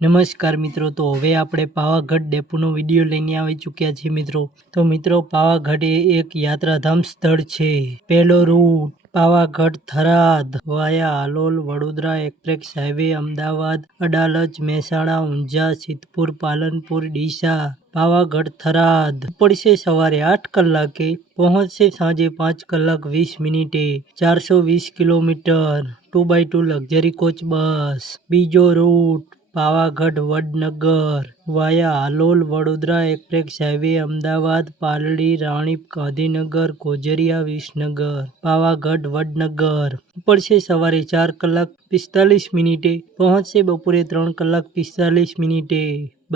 નમસ્કાર મિત્રો, તો હવે આપણે પાવાગઢ ડેપોનો વિડીયો લઈને આવી ચૂક્યા છીએ મિત્રો. તો મિત્રો, પાવાગઢ એ એક યાત્રાધામ સ્થળ છે. પહેલો રૂટ પાવાગઢ થરાદ વાયા હાલોલ વડોદરા એક્સપ્રેસ હાઈવે અમદાવાદ અડાલજ મહેસાણા ઊંઝા સિદ્ધપુર પાલનપુર ડીસા પાવાગઢ થરાદ પડશે સવારે 8 કલાકે, પહોંચશે સાંજે 5 કલાક 20 મિનિટે. 420 કિલોમીટર 2x2 લક્ઝરી કોચ બસ. બીજો રૂટ પાવાગઢ વડનગર વાયા હાલોલ વડોદરા એક્સપ્રેસ હાઈવે અમદાવાદ પાલડી રાણીપ ગાંધીનગર ગોજરિયા વિસનગર પાવાગઢ વડનગર પડશે સવારે 4 કલાક 45 મિનિટે, પહોંચશે બપોરે 3 કલાક 45 મિનિટે.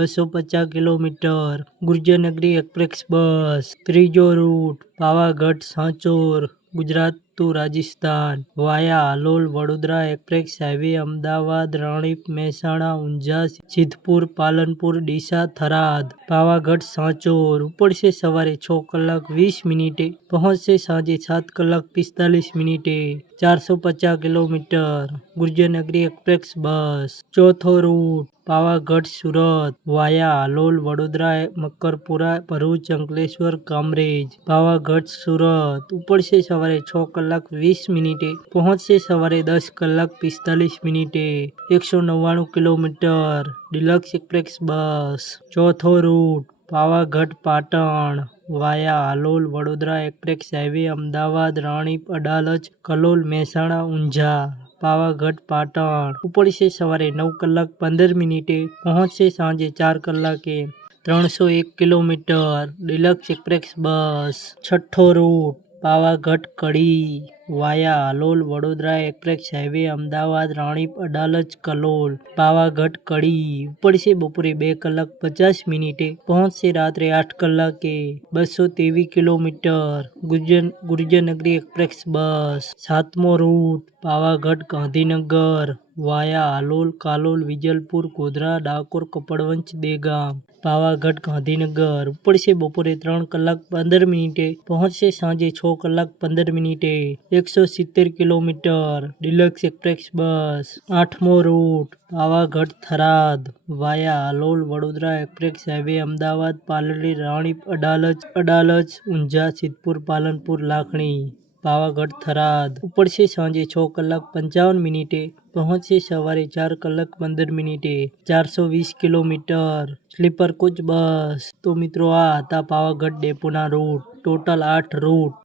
250 કિલોમીટર ગુર્જરનગરી એક્સપ્રેસ બસ. ત્રીજો રૂટ પાવાગઢ સાંચોર ગુજરાત ટુ રાજસ્થાન વાયા હાલોલ વડોદરા એક્સપ્રેસ હાઈવે અમદાવાદ રાણીપ મહેસાણા ઊંઝા સિદ્ધપુર પાલનપુર ડીસા થરાદ પાવાગઢ સાંચોર ઉપડશે સવારે 6 કલાક 20 મિનિટે, પહોંચશે સાંજે 7 કલાક 45 મિનિટે. 450 કિલોમીટર ગુર્જરનગરી એક્સપ્રેસ બસ. ચોથો રૂટ પાવાગઢ સુરત વાયા હાલોલ વડોદરા મકરપુરા ભરૂચ અંકલેશ્વર કામરેજ પાવાગઢ સુરત ઉપડશે સવારે 6 કલાક 20 મિનિટે, પહોંચશે સવારે 10 કલાક 45 મિનિટે. 199 કિલોમીટર ડિલક્સ એક્સપ્રેસ બસ. ચોથો રૂટ પાવાગઢ પાટણ વાયા હાલોલ વડોદરા એક્સપ્રેસ હાઈવે અમદાવાદ રાણીપ અડાલજ કલોલ મહેસાણા ઊંઝા પાવાગઢ પાટણ ઉપડશે સવારે 9 કલાક 15 મિનિટે, પહોંચશે સાંજે 4 કલાકે. 301 કિલોમીટર ડિલક્સ એક્સપ્રેસ બસ. છઠ્ઠો રૂટ પાવાગઢ કડી વાયા હાલોલ વડોદરા એક્સપ્રેસ હાઈવે અમદાવાદ રાણીપ અડાલજ કલોલ પાવાગઢ કડી ઉપડશે બપોરે 2 કલાક 50 મિનિટે, પહોંચશે રાત્રે 8 કલાકે. 223 કિલોમીટર ગુર્જરનગરી એક્સપ્રેસ બસ. સાતમો રૂટ પાવાગઢ ગાંધીનગર વાયા હાલોલ કાલોલ વિજલપુર ગોધરા ડાકોર કપડવંચ દેગામ પાવાગઢ ગાંધીનગર ઉપડશે બપોરે 3 કલાક 15 મિનિટે, પહોંચશે સાંજે 6 કલાક 15 મિનિટે. 170 કિલોમીટર ડિલક્સ એક્સપ્રેસ બસ. આઠમો રૂટ પાવાગઢ થરાદ વાયા હાલોલ વડોદરા એક્સપ્રેસ હાઈવે અમદાવાદ પાલડી રાણીપ અડાલજ ઊંઝા સિદ્ધપુર પાલનપુર લાખણી પાવાગઢ થરાદ ઉપડશે સાંજે 6 કલાક 55 મિનિટે, પહોંચશે સવારે 4 કલાક 15 મિનિટે. 420 કિલોમીટર સ્લીપર કોચ બસ. તો મિત્રો, આ હતા પાવાગઢ ડેપોના રૂટ. Total 8 route.